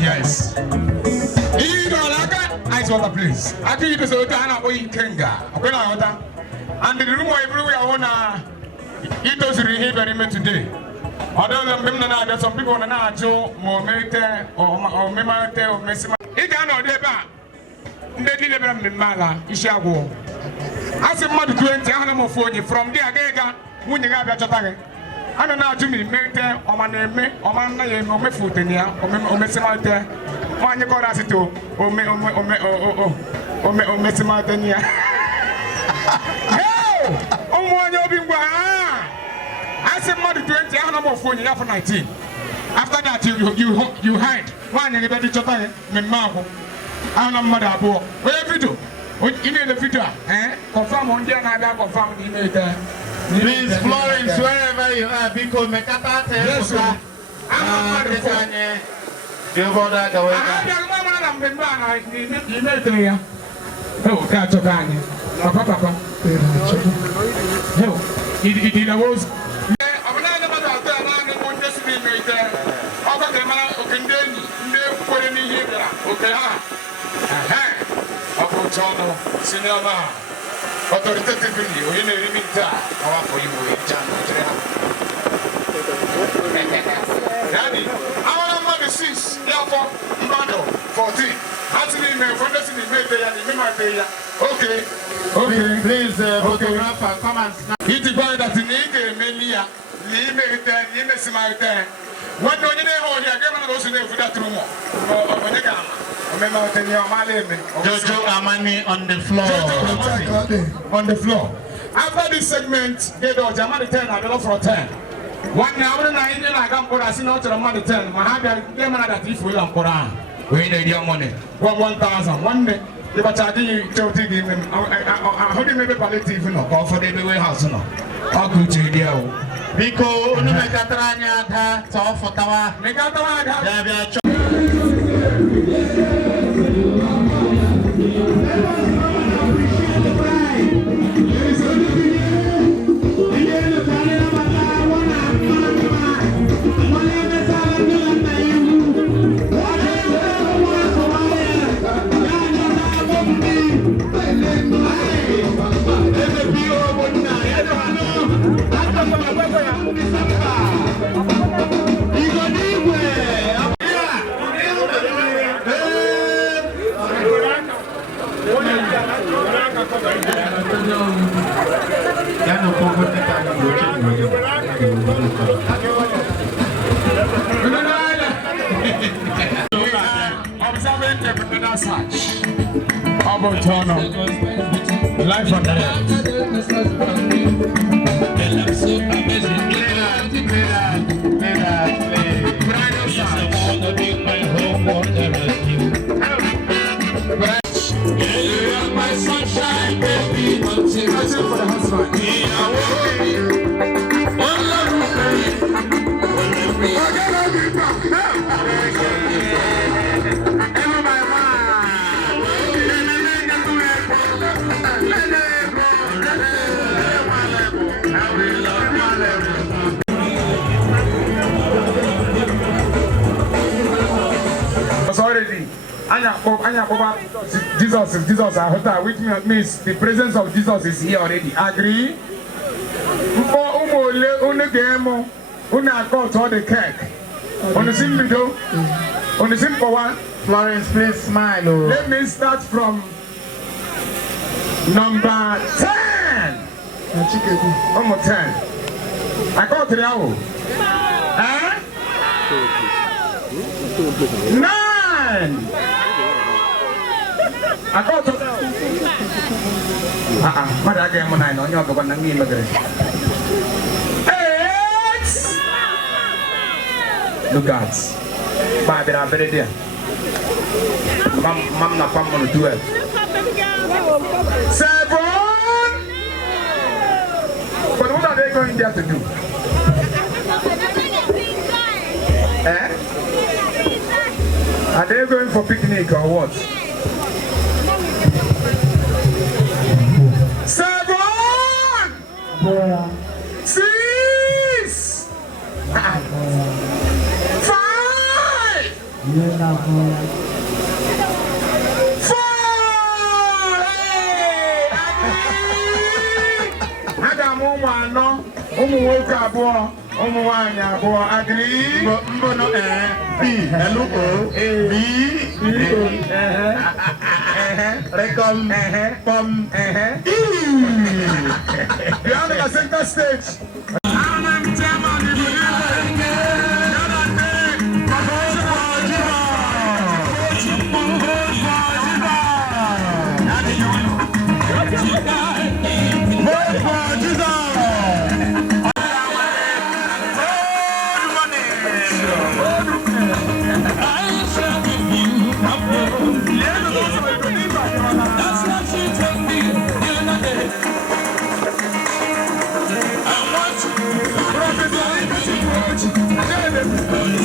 Yes. Please. I think it is a Dana or in Kenga. And the room everywhere I wanna it does really very today. Other than that, some people on an Joe, more Merite or Memate or Messima. He cannot deba. They deliver Mala, Ishago. As a mother 20 animal for you from the Agega, when you got that attack. I don't know to me, Merite or my name, or my name, or my foot in here, or Messimate. When you got us to or Messimate. Oh, one you'll be I said, Mother 20 animal for you for 19. After that, you hide. One you better to find Mamma. I'm a mother boy. Where you do? You need the future, eh? Confirm on the other confirm the email there. Please, Florence, wherever you are, because Mekata tells you. I'm oh, that's okay. Papa. No, it was. Okay. Please, photographer, come and snap. It's the point that in the media, you may see my time. What do you know? You're going to go to that room. Jojo Amani on the floor. On the floor. after this segment, they do German 10, I don't for 10. 1 hour and 9, I come for a single to money 10. My husband, that if we don't put on, we need your money. 1,000. One day, you were charging you to give him. How do you make a palliative? No, call for the warehouse. No, how could you do? Because no Megatrania, Toff for Tawa, Megatawa. Life on the my sunshine, baby, for the husband. Jesus, which means the presence of Jesus is here already. Agree? On the simple one. Florence, please smile. Let me start from number 10. Number 10. I got 3 hours. 9. I got to. What I get when I know you're going to need me. 8. Look at Bobby, I'm very dear. Mom, not from 12. 7. But what are they going there to do? Are they going for picnic or what? 7. 6. 5. 4. Agree? You are the center stage. I want you.